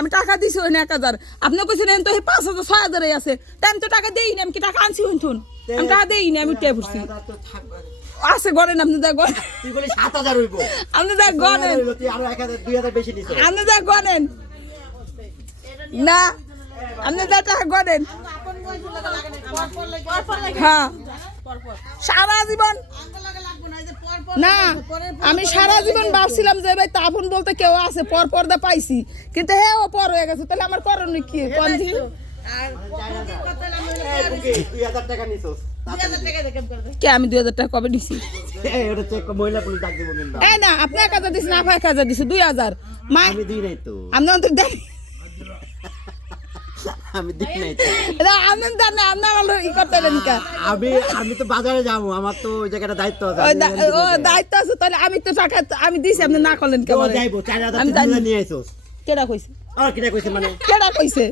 আমি টাকা দিছি ওই এক হাজার। আপনি কইছেন তো এই পাঁচ হাজার ছয় হাজারই আছে। তাই আমি তো টাকা দেই না আমি কি টাকা আনছি হইতুন আমি টাকা দেই না আমি উঠে পড়ছি। আছে গড়েন আপনি যা গড়েন। আপনি যা গড়েন। আপনি যা গড়েন। না আপনি যা টাকা গড়েন। হ্যাঁ। সারা জীবন। না আমি সারা জীবন ভাবছিলাম যে ভাই তাপন বলতে কেউ আছে পর পর্দা পাইছি। কিন্তু হ্যাঁ ও পর হয়ে গেছে তাহলে আমার করণীয় কি? কোন কে আমি দুই হাজার টাকা কবে দিছি? না আপনি এক হাজার দিচ্ছেন আপনি এক হাজার দিচ্ছে দুই হাজার। মা আমি দিই নাই তো। আপনি অন্তর দেন। আমি নাই ই কে। আমি আমি তো বাজারে যাব আমার তো ওই জায়গাটা দায়িত্ব আছে ও দায়িত্ব আছে তাহলে আমি তো টাকা আমি দিছি আপনি না করলেন কে যাইবো চার হাজার আমি তুই জানি। তুলে নিয়ে আইছস কেডা কইছে? আর কিটা কইছে মানে? কেডা কইছে?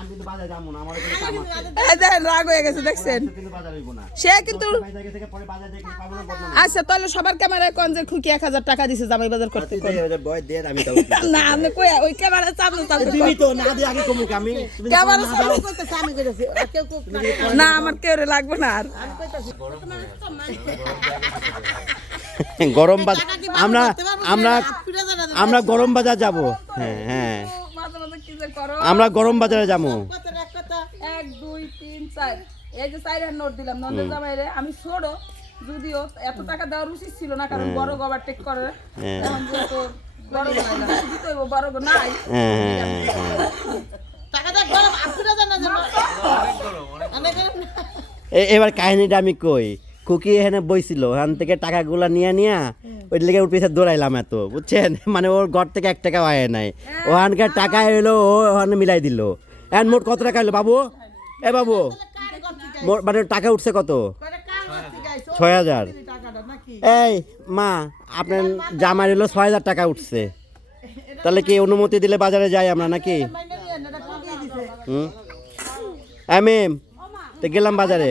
আমি তো বাজারে যাব না আমার এখানে কাম আছে। এই রাগ হয়ে গেছে দেখছেন? সে কিন্তু বাজার থেকে পরে বাজার থেকে পাবো না বদনাম আচ্ছা তাহলে সবার ক্যামেরায় কোন যে খুকি এক হাজার টাকা দিছে জামাই বাজার করতে বয় আমি দাও না আপনি কই ওই ক্যামেরা চাপলে চাপলে তুমি তো না কমুক আমি? আমার কেউ লাগবে না আর। গরম বাজার আমরা আমরা আমরা গরম বাজার যাব। হ্যাঁ হ্যাঁ। মাঝে মাঝে কি যে করো আমরা গরম বাজারে যাব। এক দুই তিন চার এই যে নোট দিলাম নন্দের জামাইরে আমি যদিও এত টাকা দেওয়ার উচিত ছিল না। কারণ বড় গবার টেক করে হ্যাঁ। এখন যেহেতু বড় দিতে বড় নাই এবার কাহিনীটা আমি কই? খুকি এখানে বইছিল ওখান থেকে টাকাগুলা নিয়ে নিয়া ওই লেগে ওর পিছিয়ে দৌড়াইলাম এত বুঝছেন? মানে ওর ঘর থেকে এক টাকা আয় নাই। ওখানকার টাকা এলো ও ওখানে মিলাই দিল। এখন মোট কত টাকা এলো বাবু? এ বাবু মানে টাকা উঠছে কত? ছয় হাজার। এই মা আপনার জামাই এলো ছয় হাজার টাকা উঠছে। তাহলে কি অনুমতি দিলে বাজারে যাই আমরা নাকি? হুম? আমি তো গেলাম বাজারে।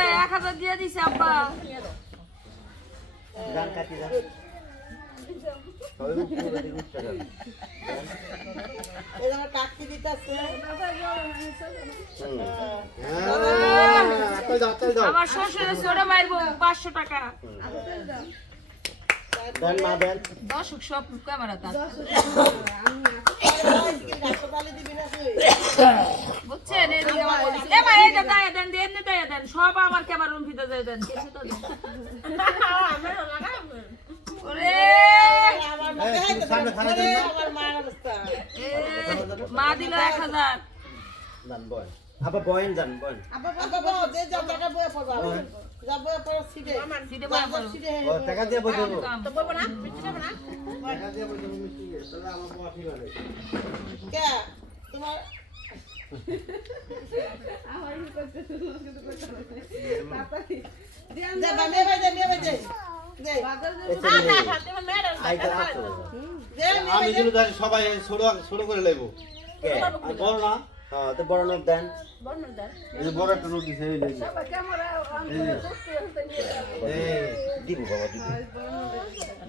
এই দিয়ে দিছে দিতেছে আমার শ্বশুর ছোট মারবো পাঁচশো টাকা। দেন মা দেন। দর্শক সব ক্যামেরা তার। হাসপাতালে দিবি না তুই বুঝছেন এই দিকে আমার বলি, এ ভাই এই যে দায়া দেন দেন না দেন। সব আমার ক্যামেরা রুম ভিতরে দিয়ে দেন। কিছু তো মা দিল এক হাজার। বয় আবার বয়েন যান বয়েন। টাকা দিয়ে বই দেবো টাকা দিয়ে বই মিষ্টি তাহলে আমার তোমার আমি কিন্তু ধর সবাই ছোট ছোট করে লেবো বড় না? হ্যাঁ তো বড় নোট দেন। বড় একটা নোট দিছে দিব বাবা দিব।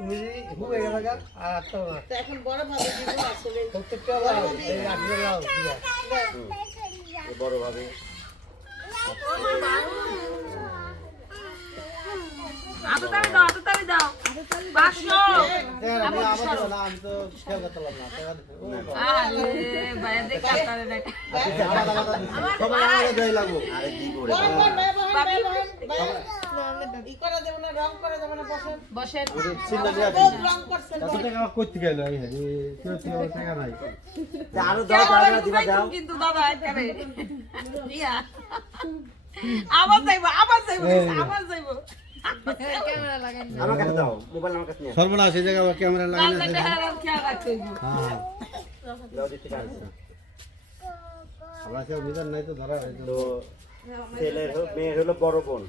সংখ্যা গুনছি আমি না? তো এখন বড় ভাবে দিব আসলে এই বড় ভাবি আদু দাও আদু দাও পাঁচশো আমি আমার না, আমি তো খেয়াল করতে পারলাম না, টাকা দিতে। আরে দেখে দেখ লাগবো। আরে করে হ্যাঁ আবার যাইবো আবার যাইবো আবার যাইবো। আমার কাছে দাও মোবাইল আমার কাছে নিয়ে আসো। সর্বনাশ এই জায়গায় ক্যামেরা হইবো হ্যাঁ কেউ বিধান নাই তো ধরা ছেলের মেয়ের হলো বড় বোন।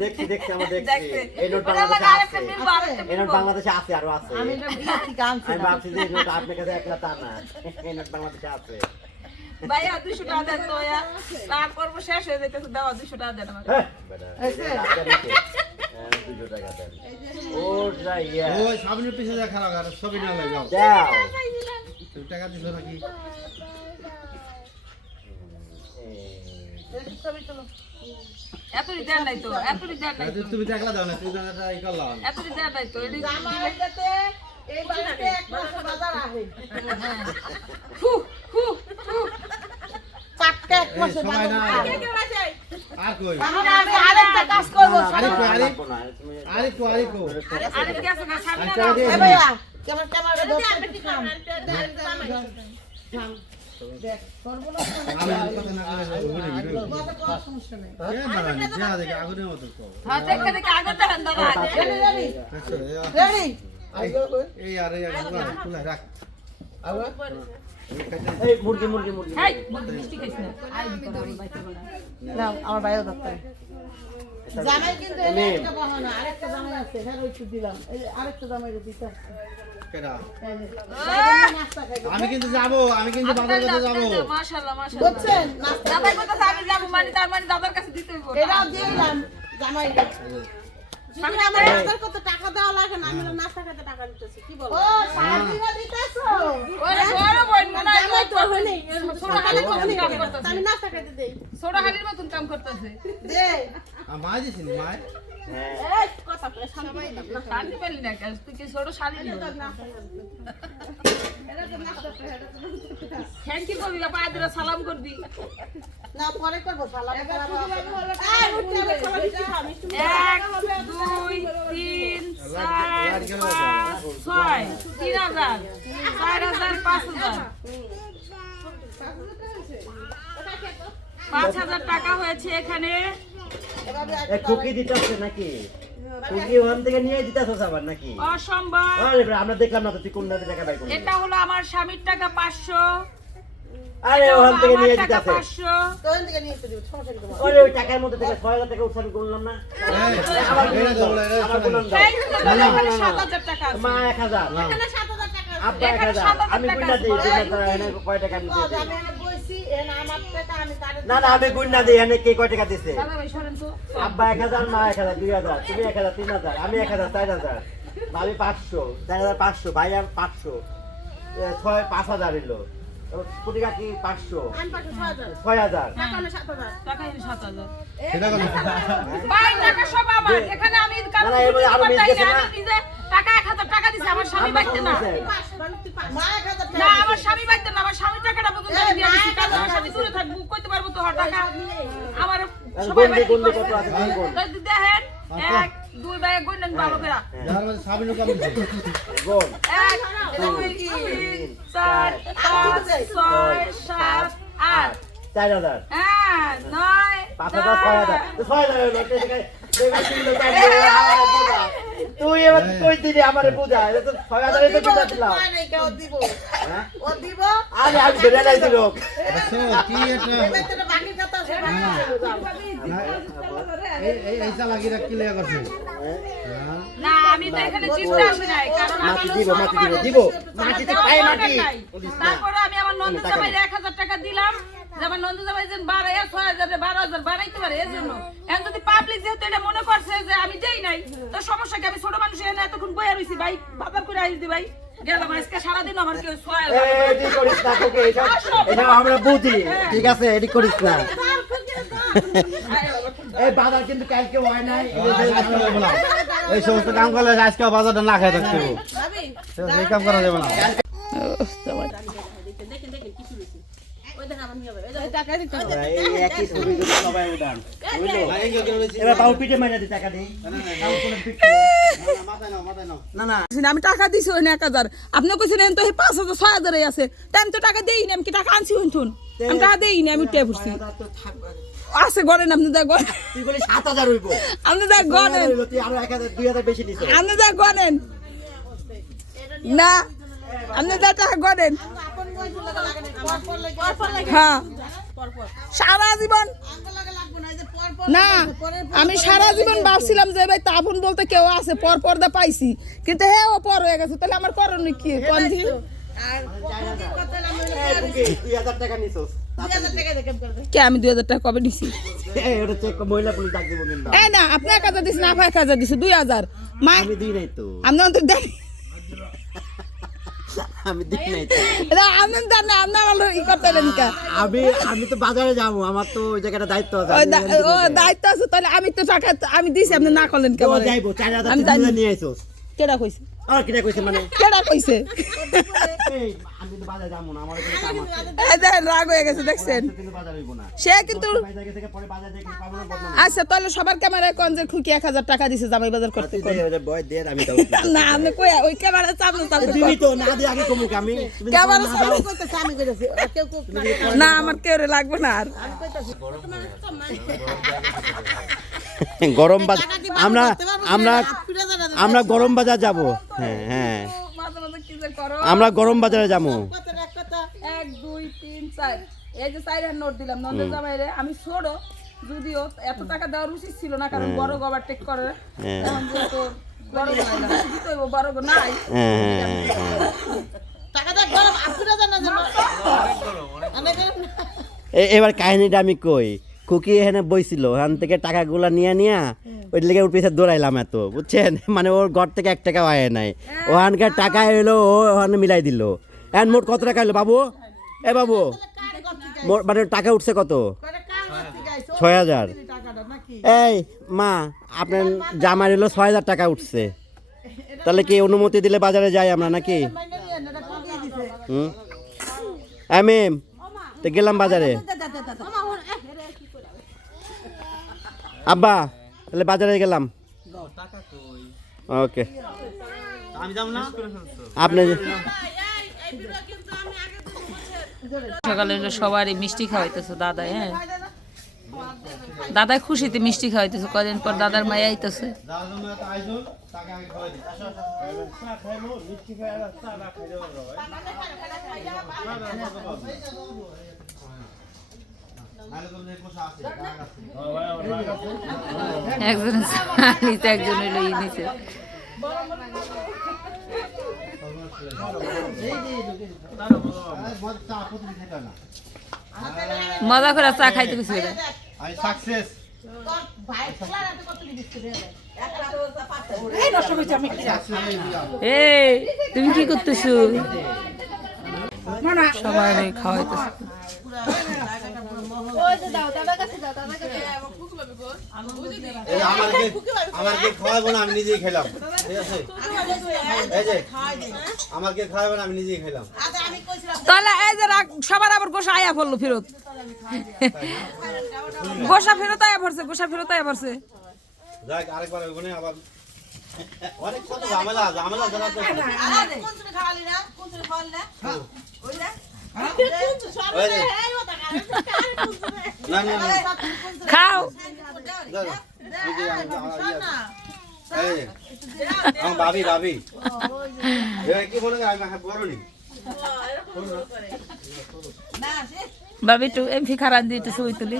দেখছি দেখছি দেখছি। আমার এই নোট বাংলাদেশে আছে। এই নোট বাংলাদেশে আছে আরও আছে। আমি ভাবছি যে এই নোট আপনার কাছে একলা তা না। এই নোট বাংলাদেশে আছে। ভাইয়া দুশো টাকা দেন তো রাগ করব শেষ হয়ে যাইতেছে দেওয়া দুশো টাকা দেন আমাকে। হ্যাঁ। তুমি টাকা দিছো নাকি? এই, এতই দেন নাই তো এতই দেন নাই তো। তুমি দেখলা দাও না তুমি দেন নাই তো এটি আমার যাতে এই বাড়িতে এক মাস বাজার আহে চারটে এক মাসে আর কই আমি আরেকটা কাজ করব না সামনে এ দেখ আমি কথা না সমস্যা নেই যা দেখে আগুনের মতো কর হ্যাঁ দেখে দেখে রেডি রেডি এই আর আগুন রাখ এই, মুরগি মুরগি মুরগি। হেই মিষ্টি খাইছ না। আই দিতে বাইতে বলা নাও আমার বাইরে দরকার জামাই কিন্তু একটা বাহানা আরেকটা জামাই আছে হ্যাঁ ওই দিলাম। আরেকটা জামাই দিতে আমি কিন্তু যাব আমি কিন্তু করতে যাব। মাশাআল্লাহ মাশাআল্লাহ। বুঝছেন? নাস্তা কথা আমি যাব মানে তার মানে দাদার কাছে দিতে হইব। এটাও দিলাম জামাই যদি আমার বাজার করতে টাকা দেওয়া লাগে না? আমি নাস্তা খেতে টাকা দিতেছি কি বলব ও সারাদিনও দিতেছো? ওরে বড় বোন হয় তো ছোট কাম আমি নাস্তা খেতে দেই। ছোট মতন কাম করতেছে। দে সালাম করবি না পরে করব সালাম এক দুই তিন চার পাঁচ ছয় তিন হাজার চার হাজার পাঁচ হাজার পাঁচ হাজার টাকা হয়েছে এখানে। খুকি দিতেছে নাকি? খুকি ওখান থেকে নিয়ে দিতেছ আবার নাকি? অসম্ভব। আরে আমরা দেখলাম না তো তুই কোন টাকা বাই করলি? এটা হলো আমার স্বামীর টাকা পাঁচশো। আরে ওখান থেকে নিয়ে দিতেছে। পাঁচশো। তোর দিকে নিয়ে এসে দিব সমস্যা কি তোমার? ওই টাকার মধ্যে থেকে ছয় হাজার টাকা উৎসব করলাম না। এই হলো না, টাকা মা এখানে টাকা এক হাজার। আমি টাকা। দিই কয় টাকা আমি দিয়ে দিই। আমি আমি তারে না না দিই এনে কে কয় টাকা দিছে? আব্বা এক হাজার মা এক হাজার দুই হাজার তুমি এক হাজার তিন হাজার আমি এক হাজার চার হাজার ভাবি পাঁচশো চার হাজার পাঁচশো ভাই আর পাঁচশো। ছয় পাঁচ হাজার এলো। কোটি কাকি পাঁচশো। ছয় হাজার। টাকা আমি না, না, না, না? আমি এক হাজার টাকা দিছি আমার স্বামী বাইতে না। মানে না আমার স্বামী বাইতে না আমার স্বামী টাকাটা পর্যন্ত আমি দিয়ে দিছি কারণ আমার স্বামী দূরে থাকব কইতে পারব তো হর টাকা আমার সবাই গন্ডে গন্ডে কত আছে তুমি কোন তাই তুই দেখেন এক দুই ভাই গুণন ভালো করে যার মধ্যে সাবিনু কম গোল এক দুই চার পাঁচ ছয় সাত আট। চার হাজার। হ্যাঁ নয় পাঁচ হাজার ছয় হাজার। ছয় হাজার হলো, তো এদিকে তুই এবার কই দিবি আমারে বুঝা এটা তো ছয় হাজারে তো বুঝা দিলাম পায় দিব। ও দিব, আমি আমি ধরে লাইছি লোক কি এটা? এখানে যদি পাবলিক যেহেতু এটা মনে করছে যে আমি দেই নাই তো সমস্যা কি আমি ছোট মানুষ এনে এতক্ষণ রয়েছি ভাই বাজার করে আসছি ভাই আমার এটা এটা বুঝি ঠিক আছে এডি করিস না এই বাজার কিন্তু কালকে হয় নাই। এই সমস্ত কাম করলে আজকে বাজারটা না খাই থাকতে এই কাম করা যাবে না। আমি টাকা দিছি ওই এক হাজার। আপনি কইছেন তো পাঁচ হাজার ছয় হাজারই আছে। তাই আমি তো টাকা দেই না আমি কি টাকা আনছি হইতুন আমি টাকা দেই না আমি তো থাকবে আছে গনেন আপনি যা গনেন তুই বলি সাত হাজার হইব। আপনি যা গনেন তুই আরও এক হাজার দুই হাজার বেশি নিছ। আপনি যা গনেন না আপনি যা টাকা গনেন আপন বয়স লাগে লাগে না, পর পর লাগে, পর পর লাগে। হ্যাঁ। সারা জীবন আঙ্গুল লাগে লাগবে না, এই যে পর পর না লাগে, পরের পর আমি সারা জীবন ভাবছিলাম যে ভাই তাপন বলতে কেউ আছে পর পর্দা পাইছি। কিন্তু হ্যাঁ ও পর হয়ে গেছে। তাহলে আমার করণীয় কি? কোন দিকে? আর টাকা নিছস। কে আমি দুই হাজার টাকা কবে এই না আপনি এক হাজার দিচ্ছেন আপনি এক হাজার দিচ্ছে দুই হাজার। মা আমি দিই নাই তো। আপনি অন্তর দেন। আমি দিই নাই তো। আপনি দেন না আপনি আমার ই করতে দেন কা? আমি আমি তো বাজারে যাব আমার তো ওই জায়গাটা দায়িত্ব আছে ও দায়িত্ব আছে তাহলে আমি তো টাকা আমি দিছি আপনি না করলেন কেমন যাইবো চার হাজার নিয়ে আইসোস কেডা কইছে? আর কিটা কইছে মানে? কেডা কইছে? আমি তো বাজারে যাব না আমার কোনো কাম আছে। এই দেখেন রাগ হয়ে গেছে দেখছেন? কিন্তু বাজার হইবো না। সে কিন্তু আচ্ছা তাহলে সবার ক্যামেরায় কোন যে খুকি এক হাজার টাকা দিছে জামাই বাজার করতে আমি দাও না আপনি কই ওই ক্যামেরা চাপলে চাপলে দিবি। তো না দিয়ে আগে কমুক আমি ক্যামেরা না চাপলে আমি কইতেছি, আমার কেউ লাগবে না আর। গরম আমরা আমরা। আমরা গরম বাজার যাব। হ্যাঁ হ্যাঁ। মাঝে মাঝে কি যে করো আমরা গরম বাজারে যাব। এক দুই তিন চার এই যে নোট দিলাম নন্দের আমি ছোট যদিও এত টাকা দেওয়ার উচিত ছিল না কারণ বড় গবার টেক করে। এখন যেহেতু বড় বড় নাই এবার কাহিনীটা আমি কই? খুকি এখানে বইছিল ওখান থেকে টাকাগুলা নিয়ে নিয়া ওই লেগে ওর পিছিয়ে দৌড়াইলাম এত বুঝছেন? মানে ওর ঘর থেকে এক টাকা হয় নাই। ওখানকার টাকা এলো ও ওখানে মিলাই দিল। এখন মোট কত টাকা এলো বাবু? এ বাবু মানে টাকা উঠছে কত? ছয় হাজার? এই মা আপনার জামাই এলো ছয় হাজার টাকা উঠছে। তাহলে কি অনুমতি দিলে বাজারে যাই আমরা নাকি। হুম? আমি তো গেলাম বাজারে। আব্বা, তাহলে বাজারে গেলাম। ওকে। আপনি সকালে সবারই মিষ্টি খাওয়াইতেছে, দাদাই হ্যাঁ? দাদাই খুশিতে মিষ্টি খাওয়াইতেছে, কদিন পর দাদার মাই আইতেছে। যাওয়ার একজন নিচে একজন হইল ই নিচে। মজা করে চা খাইতে গেছে। সাকসেস? তুমি কি করতেছো? সবাই খাওয়াইতেছে। আমাকে আমাকে খাওয়াবো না আমি নিজেই খেলাম। ঠিক আছে? এই যে আমাকে খাওয়াবো না আমি নিজেই খেলাম। তাহলে এই যে সবার আবার গোসা আয়া পড়ল ফেরত। গোসা ফেরত আয়া পড়ছে গোসা ফেরত আয়া পড়ছে। যাক আরেকবার ওখানে আবার অনেক কত ঝামেলা ঝামেলা জানা তো কোন চুরি খাওয়ালি না? কোন চুরি খাওয়ালি না? ওই না খাও। ভাবি ভাবি কি বলে আমি বাবি টু এমফি খারান দিয়ে শুই তুলি